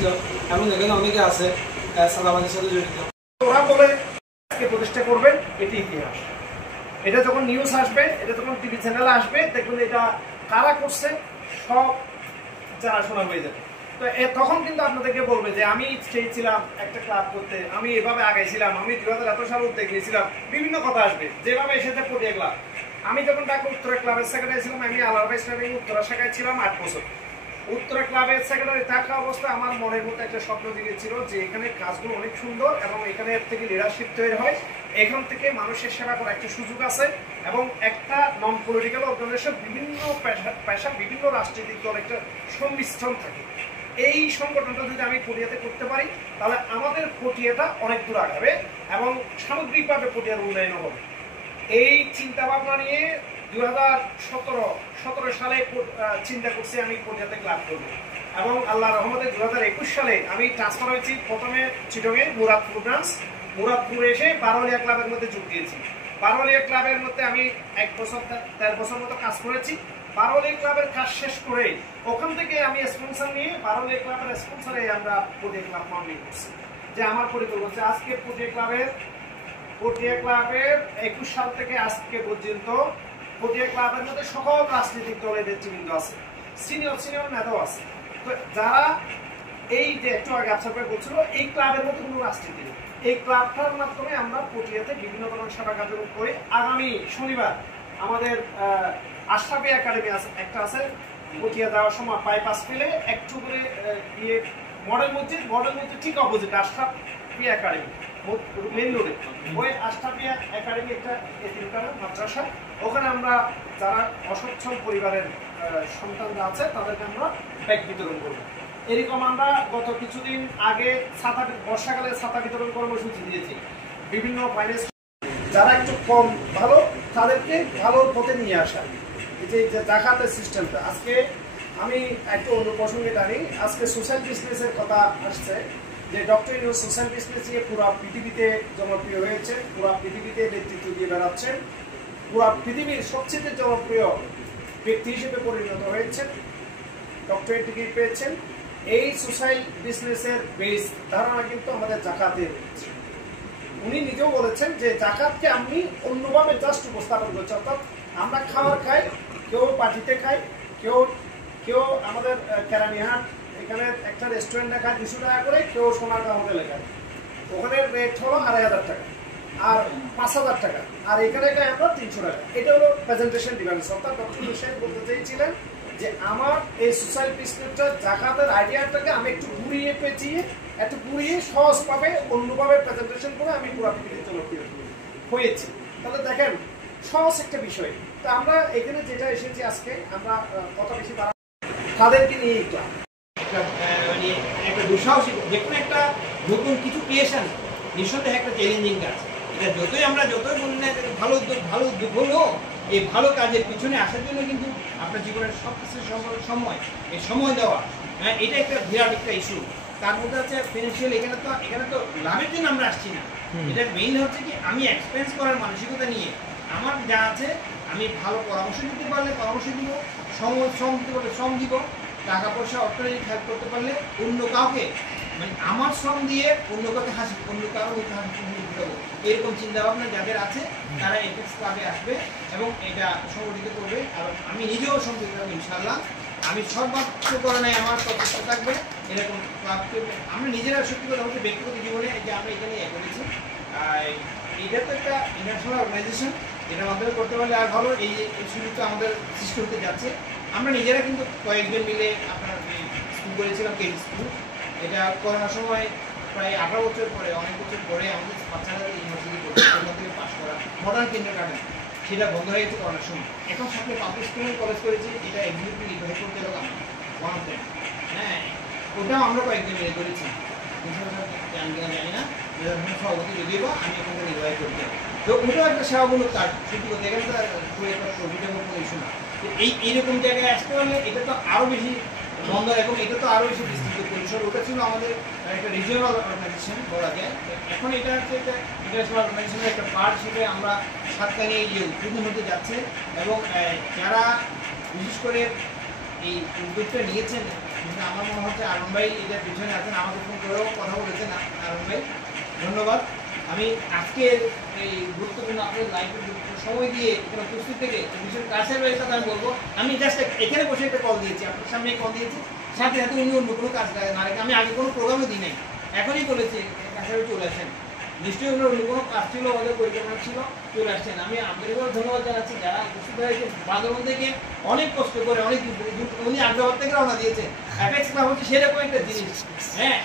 ছিল এবং এখানে অনেকে আছে সাদাবাজির সাথে জড়িত। ওরা বলে আজকে প্রতিষ্ঠা করবেন, এটি ইতিহাস। এটা যখন নিউজ আসবে, এটা যখন টিভি চ্যানেলে আসবে, দেখবেন এটা কারা করছে সব জানাশোনা হয়ে যাবে। তো তখন কিন্তু আপনাদেরকে বলবে যে আমি চেয়েছিলাম একটা ক্লাব করতে, আমি এভাবে আগাইছিলাম, আমি 2000 সালে উদ্যোগ নিয়েছিলাম, বিভিন্ন কথা আসবে যেভাবে এসেছে পটিয়া ক্লাব। আমি যখন ঢাকা উত্তরা ক্লাবের সেক্রেটারি ছিলাম, আমি আলাদা ইসলামিক উত্তরা শাখায় ছিলাম 8 বছর। উত্তরা ক্লাবের সেক্রেটারি থাকা অবস্থায় আমার মনের মধ্যে একটা স্বপ্ন জেগেছিল যে এখানে কাজগুলো অনেক সুন্দর এবং এখানে থেকে লিডারশিপ তৈরি হয়, এখান থেকে মানুষের সেবা করার একটা সুযোগ আছে এবং একটা নন পলিটিক্যাল অর্গানাইজেশন বিভিন্ন পেশা বিভিন্ন রাজনৈতিক দল একটা সংমিশ্রণ থাকে। এই সংগঠনটা যদি আমি পটিয়াতে করতে পারি তাহলে আমাদের পটিয়াটা অনেক দূর আগাবে এবং সামগ্রিকভাবে পটিয়ার উন্নয়ন হবে। এই চিন্তা ভাবনা নিয়ে 2017 সালে চিন্তা করছি আমি পটিয়াতে ক্লাব করব এবং আল্লাহ রহমতে 2021 সালে আমি ট্রান্সফার হয়েছি প্রথমে চিটংয়ে মুরাদপুর ব্রাঞ্চ। মুরাদপুরে এসে বারোলিয়া ক্লাবের মধ্যে যোগ দিয়েছি। বারোলিয়া ক্লাবের মধ্যে আমি 1 বছর 13 বছর মতো কাজ করেছি। বারোলিয়া ক্লাবের কাজ শেষ করে ওখান থেকে আমি স্পন্সর নিয়ে বারোলিয়া ক্লাবের স্পন্সরে আমরা পটিয়া ক্লাব মাউন্টিং করছি। যে আমার পরিকল্পনা আজকে পটিয়া ক্লাবের 21 সাল থেকে আজকে পর্যন্ত পটিয়া ক্লাবের মধ্যে সকল রাজনৈতিক দলের নেতৃবৃন্দ আছে, সিনিয়র নেতাও আছে। তো যারা এই যে একটু আগে আপনাকে বলছিল এই ক্লাবের মধ্যে কোনো রাজনীতি নেই। এই ক্লাবটার মাধ্যমে আমরা পটিয়াতে বিভিন্ন ধরনের সেবা কার্যক্রম করে আগামী শনিবার আমাদের আশরাফি একাডেমি একটা আছে পটিয়া যাওয়ার সময় বাইপাস ফেলে একটু করে গিয়ে মডেল মসজিদ ঠিক অপোজিট আশরাফি একাডেমি মেন রোডে, ওই আশরাফি একাডেমি একটা এতিমখানা মাদ্রাসা, ওখানে আমরা যারা অসচ্ছল পরিবারের সন্তানরা আছে তাদেরকে আমরা ব্যাগ বিতরণ করবো। এরকম আমরা গত কিছুদিন আগে বর্ষাকালে ছাতা বিতরণ কর্মসূচি দিয়েছি। বিভিন্ন ফাইন্যান্স যারা একটু কম ভালো তাদেরকে ভালো পথে নিয়ে আসা, যে জাকাতের সিস্টেমটা। আজকে আমি একটু অন্য প্রসঙ্গে টানি, আজকে সোশ্যাল বিজনেসের কথা আসছে যে ডক্টর ইউনূস সোশ্যাল বিজনেস নিয়ে পুরো পৃথিবীতে জনপ্রিয় হয়েছে, পুরো পৃথিবীতে নেতৃত্ব দিয়ে বেড়াচ্ছেন, পুরো পৃথিবীর সবচেয়ে জনপ্রিয় ব্যক্তি হিসেবে পরিণত হয়েছেন, ডক্টরেট ডিগ্রি পেয়েছেন। এই সোশ্যাল বিজনেসের বেস ধারণা কিন্তু আমাদের জাকাতের রয়েছে। উনি নিজেও বলেছেন যে জাকাতকে আমি অন্যভাবে জাস্ট উপস্থাপন করছি, অর্থাৎ আমরা খাবার খাই, কেউ পার্টিতে খাই, কেউ আমাদের কেরানিহাট এখানে একটা রেস্টুরেন্টে খায় 200 টাকা করে, কেউ সোনারগাঁ হোটেলে খায়, ওখানে রেট হলো 2500 টাকা আর 5000 টাকা, আর এখানে খাই আমরা 300 টাকা। এটা হলো প্রেজেন্টেশন ডিফারেন্স। অর্থাৎ ডক্টর হুসেন বলতে চেয়েছিলেন যে আমার এই সোশ্যাল বিজনেসটা জাকাতের আইডিয়াটাকে আমি একটু ঘুরিয়ে পেঁচিয়ে একটু ঘুরিয়ে সহজভাবে অন্যভাবে প্রেজেন্টেশন করে আমি পুরো পৃথিবীতে জনপ্রিয় হয়েছি। তাহলে দেখেন সহজ একটা বিষয়। তো আমরা এখানে যেটা এসেছি আজকে আমরা কথা বেশি তাদেরকে নিয়ে মানে একটা দুঃসাহসিক যে কোনো একটা নতুন কিছু ক্রিয়েশন নিঃসন্দেহে একটা চ্যালেঞ্জিং কাজ। এটা যতই বলি না ভালো উদ্যোগ হলেও এই ভালো কাজের পিছনে আসার জন্য কিন্তু আপনার জীবনের সব কিছু সময় দেওয়া, হ্যাঁ, এটা একটা বিরাট একটা ইস্যু। তার মধ্যে আছে ফিনান্সিয়াল। এখানে তো লাভের জন্য আমরা আসছি না, এটা মেইন হচ্ছে কি আমি এক্সপেন্স করার মানসিকতা নিয়ে আমার যা আছে আমি ভালো পরামর্শ দিতে পারলে পরামর্শ দিব, শ্রম দিতে পারলে শ্রম দিব, টাকা পয়সা অর্থনৈতিক হেল্প করতে পারলে অন্য কাউকে মানে আমার শ্রম দিয়ে অন্য কাউকে অন্য কারো হাসি দেবো, এরকম চিন্তাভাবনা যাদের আছে তারা এফএক্স ক্লাবে আসবে এবং এটা সংগঠিত করবে। আর আমি নিজেও সংগঠিত হবো ইনশাল্লাহ। আমি সর্বাত্ম করে নাই আমার প্রচেষ্টা থাকবে এরকম ক্লাবকে আমরা নিজেরা সত্যি কথা বলতে ব্যক্তিগত জীবনে যে আমরা এখানে করেছি। এটা তো একটা ইন্টারন্যাশনাল অর্গানাইজেশন, এটার মাধ্যমে করতে পারলে আর ভালো। এই সুযোগটা আমাদের সৃষ্টি হতে যাচ্ছে। আমরা নিজেরা কিন্তু কয়েকজন মিলে আপনার স্কুল করেছিলাম, কেজি স্কুল। এটা করোনার সময় প্রায় 18 বছর পরে, অনেক বছর পরে আমাদের বাচ্চারা ইউনিভার্সিটি থেকে পাস করা মডার্ন কিন্ডারগার্টেন, সেটা বন্ধ হয়ে গেছে করোনার সময়। এখন সাথে পাবলিক স্কুলে কলেজ করেছি, এটা এক্সিকিউটিভ নির্বাহী করতে হোক আমরা ওয়ান অফ দেম, হ্যাঁ, ওটাও আমরা কয়েকজন মিলে করেছি। জানি না সভাপতি যদিও বা আমি এখান থেকে নির্বাহী করতে, তো ওটাও একটা সেবামূলক কাজ। সত্যি বলতে গেলে তো খুব একটা প্রফিটেবল কোনো ইস্যু না। এইরকম জায়গায় আসতে পারলে এটা তো আরও বেশি বন্ধ এবং এটা তো আরও বেশি বিস্তৃত পরিসর। ওটা ছিল আমাদের একটা রিজিওনাল অর্গানাইজেশন বলা যায়। এখন এটা হচ্ছে একটা ইন্টারন্যাশনাল অর্গানাইজেশনের একটা পার্ট হিসেবে আমরা সাতকানি এই যে উদ্বোধন হতে যাচ্ছে এবং যারা বিশেষ করে এই উদ্যোগটা নিয়েছেন কিন্তু আমার মনে হচ্ছে আরুন ভাই এটার পিছনে আছেন, আমাকে ফোন করেও কথা বলেছেন আরুন ভাই, ধন্যবাদ। আমি আজকের এই গুরুত্বপূর্ণ আপনাদের লাইভে সময় দিয়ে এখানে উপস্থিত থেকে ভীষণ কাছের রয়েছে আমি বলবো, আমি জাস্ট এখানে বসে একটা কল দিয়েছি, আপনার সামনে কল দিয়েছি, সাথে সাথে উনি অন্য কোনো কাজ না রেখে, আমি আগে কোনো প্রোগ্রামে দিই নাই, এখনই বলেছি কাছাকাছি চলে আসেন, নিশ্চয়ই ওনার অন্য কোনো কাজ ছিল, ওদের পরিকল্পনা ছিল, চলে আসছেন। আমি আপনাদেরকেও ধন্যবাদ জানাচ্ছি যারা উপস্থিত হয়েছে বান্দরবন থেকে অনেক কষ্ট করে, অনেক উনি আগ্রাবাদ থেকে রওনা দিয়েছেন। অ্যাপেক্স ক্লাব হচ্ছে সেরকম একটা জিনিস, হ্যাঁ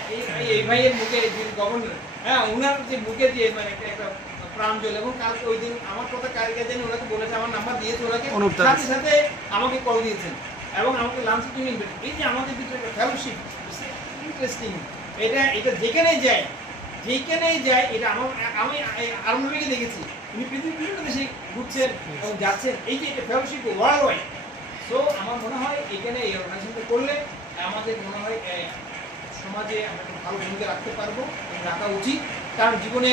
এই ভাইয়ের মুখে যে গভর্নর, হ্যাঁ ওনার যে মুখে দিয়ে মানে একটা প্রাণ জ্বলে, এবং কালকে ওই দিন আমার কথা কালকে দিন ওনাকে বলেছে, আমার নাম্বার দিয়েছে ওনাকে, সাথে সাথে আমাকে কল দিয়েছেন এবং আমাকে লাঞ্চের জন্য ইনভাইট। এই যে আমাদের ভিতরে একটা ফেলোশিপ, ইন্টারেস্টিং, এটা যেখানেই যায় এটা আমি আরুন ভাইকে দেখেছি, উনি পৃথিবীর বিভিন্ন দেশে ঘুরছেন এবং যাচ্ছেন, এই যে এটা ফেলোশিপ ওয়ার্ল্ড ওয়াইড। সো আমার মনে হয় এখানে এই অর্গানাইজেশনটা করলে আমাদের মনে হয় সমাজে আমরা একটা ভালো ভূমিকা রাখতে পারবো এবং রাখা উচিত, কারণ জীবনে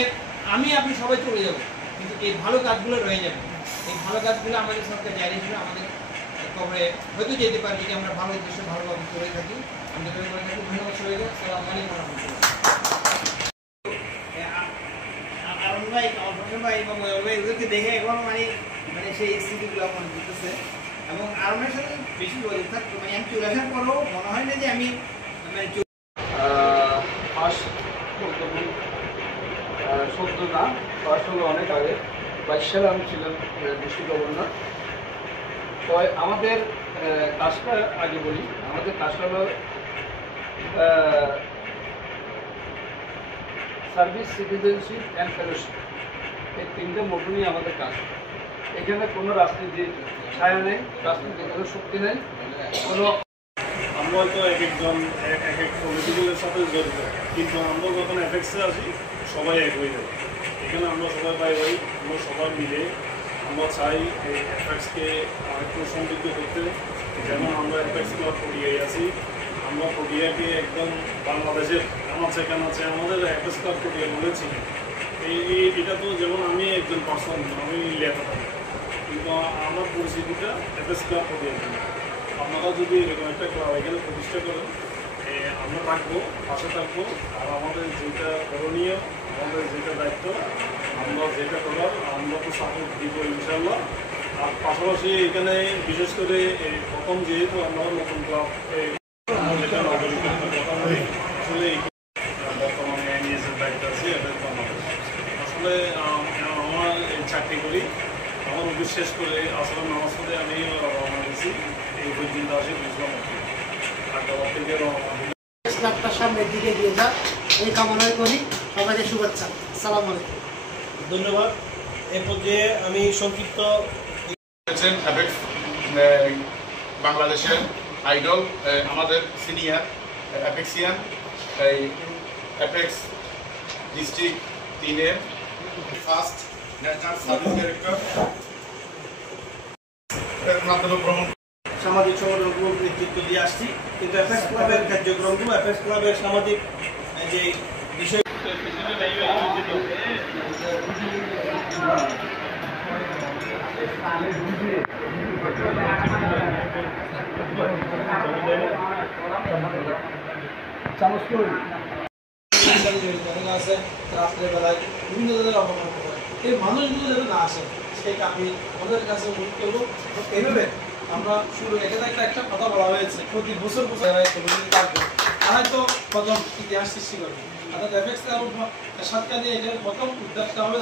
আপনি সবাই চলে যাবো, কিন্তু এই ভালো কাজগুলো রয়ে যাবে, এই ভালো কাজগুলো আমাদের সরকার জারি হিসেবে আমাদের কবরে হয়তো যেতে পারে যদি আমরা ভালো উদ্দেশ্য ভালোভাবে করে থাকি। আমি করে থাকি। ধন্যবাদ সবাইকে। আসসালামু আলাইকুম রহমতুল্লাহ। আরুন ভাই, অর্পণ ভাই এবং ভাই ওদেরকে দেখে এখন মানে সেই স্মৃতিগুলো মনে করতেছে, এবং আরুনের সাথে বেশি বলি থাকতো, মানে আমি চলে আসার পরেও মনে হয় না যে আমি মানে সত্য না, আসলে অনেক আগে 22 সালে আমি ছিলাম ডিস্ট্রিক্ট গভর্নর। তো আমাদের কাজটা আগে বলি, আমাদের কাজটা হলো সার্ভিস, সিটিজেনশিপ অ্যান্ড ফেলোশিপ, এই তিনটে মোটো নিয়ে আমাদের কাজ। এখানে কোনো রাজনীতির ছায়া নেই, রাজনীতির কোনো শক্তি নেই, কোনো আমরা হয়তো এক একজন এক এক পলিটিক্যালের সাথে জড়িত, কিন্তু আমরা যখন অ্যাপেক্সে আসি সবাই এক হয়ে যায়। এখানে আমরা সবাই ভাই আমরা সবাই মিলে আমরা চাই এই অ্যাপেক্সকে আরেকটু সমৃদ্ধ করতে। যেমন আমরা অ্যাপেক্স ক্লাব পটিয়ায় আছি, আমরা পটিয়াকে একদম বাংলাদেশের কানাচে আমাদের অ্যাপেক্স ক্লাব পটিয়া বলেছি। এটা তো যেমন আমি একজন পার্সন, আমি লেখা থাকি, কিন্তু আমার পরিস্থিতিটা অ্যাপেক্স ক্লাব পটিয়ার জন্য। আপনারা যদি এরকম একটা ক্লাব এখানে প্রতিষ্ঠা করেন, আমরা থাকবো, পাশে থাকবো, আর আমাদের যেটা করণীয়, আমাদের যেটা দায়িত্ব, আমরা যেটা করার আমরা তো সাপোর্ট দিব ইনশাল্লাহ। আর পাশাপাশি এখানে বিশেষ করে প্রথম যেহেতু আমরা নতুন ক্লাব যেটা নাগরিকদের কথা বলি, আসলে বর্তমানে এনএসের দায়িত্ব আছে, এদের আসলে আমার চাকরি করি, আমার অফিস শেষ করে আসলে নামাজ পড়ে আমি রওনা দিয়েছি। এই পর্যন্ত আসি বুঝলাম আগ্রাবাদ থেকে রওনা সামনের দিকে দিয়ে যাক, এই কামনাই করি। সবাইকে শুভেচ্ছা। আসসালামু আলাইকুম। ধন্যবাদ। এর মধ্যে আমি সংক্ষিপ্ত অ্যাপেক্স বাংলাদেশের আইডল, আমাদের সিনিয়র অ্যাপেক্সিয়ান, এই অ্যাপেক্স ডিস্ট্রিক্ট 3-এর ফার্স্ট ন্যাশনাল সার্ভিস ডাইরেক্টর মাধ্যমে ভ্রমণ সামাজিক সংগঠনগুলো নেতৃত্ব দিয়ে আসছি, কিন্তু অ্যাপেক্স ক্লাবের কার্যক্রমগুলো অ্যাপেক্স ক্লাবের সামাজিক যে বিষয় আছে রাত্রেবেলায় বিভিন্ন ধরনের অবকাশ করে, এই মানুষগুলো যাতে না আসে সেটা আমি আমাদের কাছে অনুরোধ করবো। এইভাবে আমরা শুরু এখানে একটা কথা বলা হয়েছে, প্রতি বছর থাকবে, হয়তো প্রথম ইতিহাস সৃষ্টি করবে, অর্থাৎ এফএক্স সাতকানি এটার প্রথম উদ্যোগটা হবে।